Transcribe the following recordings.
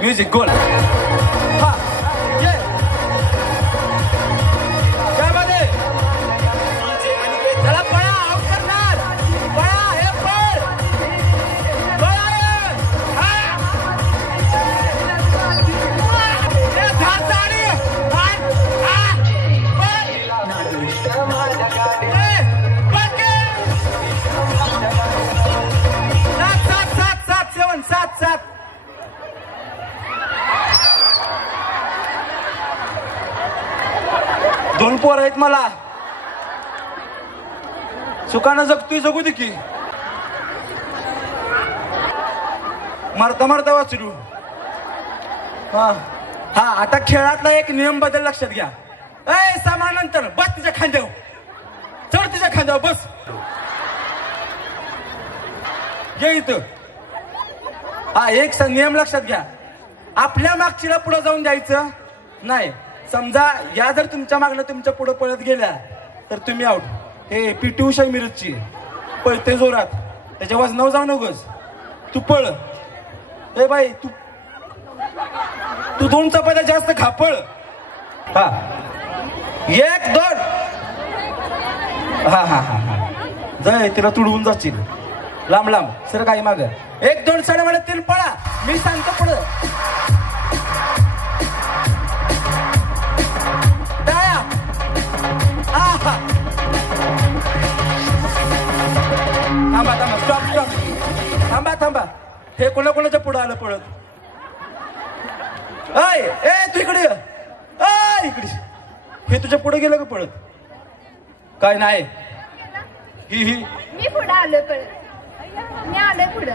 Music गोल. हा ये त्यामध्ये चला पळा, आउट करणार, पळा, हे पळ, पळा, हा हे धात आणि हात, हा पळ, ए पळके 7 2 पोर आहेत मला. सुखानं जगतोय, जगू दे की. मारता मारता वाचू. हा हा आता खेळातला एक नियम बदल लक्षात घ्या. ए सामानानंतर बस तिच्या खांद्यावर, चढ तिच्या खांद्यावर बस. ये इथं. हा एक नियम लक्षात घ्या. आपल्या मागचीला पुढे जाऊन द्यायचं नाही. समजा या जर तुमच्या मागणं तुमच्या पुढे पळत गेल्या तर तुम्ही आउट. हे पीटी उषा मिरजची पळते जोरात, त्याच्या वजनावर जाऊ नकोस. तू पळ. ए बाई तू 2 चपात्या जास्त खा, पळ. हा 1 2. हा हा हा हा जाय, तिला तुडवून जाशील. लांब लांब सर काही माग. 1 2 साडे मला 3 पळा. मी सांगतो पुढं. थांबा थांबा, स्टॉप स्टॉप, थांबा थांबा. हे कोणाच्या पुढे आलं पळत. अय ए तू इकडे ये. इकडे. हे तुझ्या पुढे गेलं का पळत? काय नाही. ही मी पुढे आलो पळत. मी आलोय पुढे.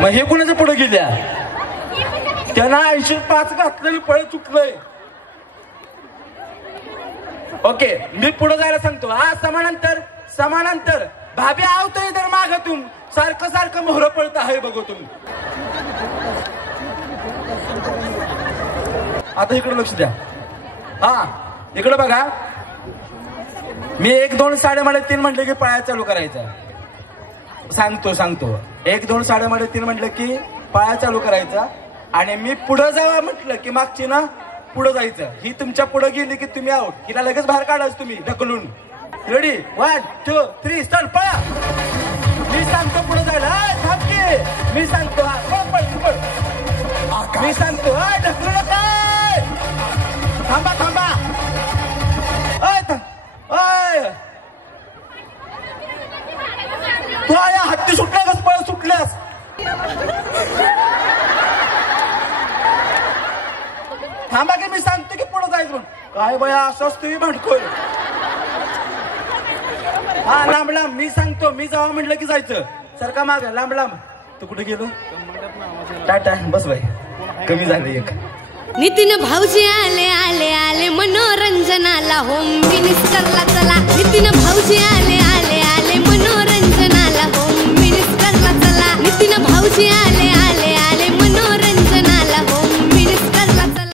मग हे कोणाच्या पुढे गेल्या? त्यांना 85 घातलेली पळत चुकलंय. ओके मी पुढे जायला सांगतो. हा समानांतर भाभी आवतो इधर मागतून. सारखं सारखं मोहरं पळत आहे बघू तुम्ही. आता इकडे लक्ष द्या. हा इकडे बघा. मी 1 2 साडे 3 म्हटलं की पळायला चालू करायचं. सांगतो 1 2 साडे 3 म्हटलं की पळायला चालू करायचा. आणि मी पुढे जावा म्हटलं की मागची ना पुढे जायचं. ही तुमच्या पुढे गेली की तुम्ही आउट. हिला लगेच बाहेर काढायचं तुम्ही ढकलून. Ready 1 2 3 start. पळा. मी सांगतो पुढे जायला. थांबके मी सांगतो. हा पळ पळ. मी सांगतो ढकलू नका. थांबा थांबा. तू या हत्ती सुटल्यास पळ सुटल्यास. थांबा की मी सांगतो की पुढे जायचं. काय बया असंच तुम्ही भटकोय. हा लांब लांब मी सांगतो. मी जावा म्हटलं की जायचं. सारखा माग लांब लांब. तू कुठे गेलो? टाटा बस बाई. कमी झालं एक. नितीन भाऊजी आले आले आले मनोरंजनाला. होम मिनिस्टरला चला. नितीन भाऊजी आले आले आले मनोरंजनाला. होम मिनिस्टरला चला. नितीन भाऊजी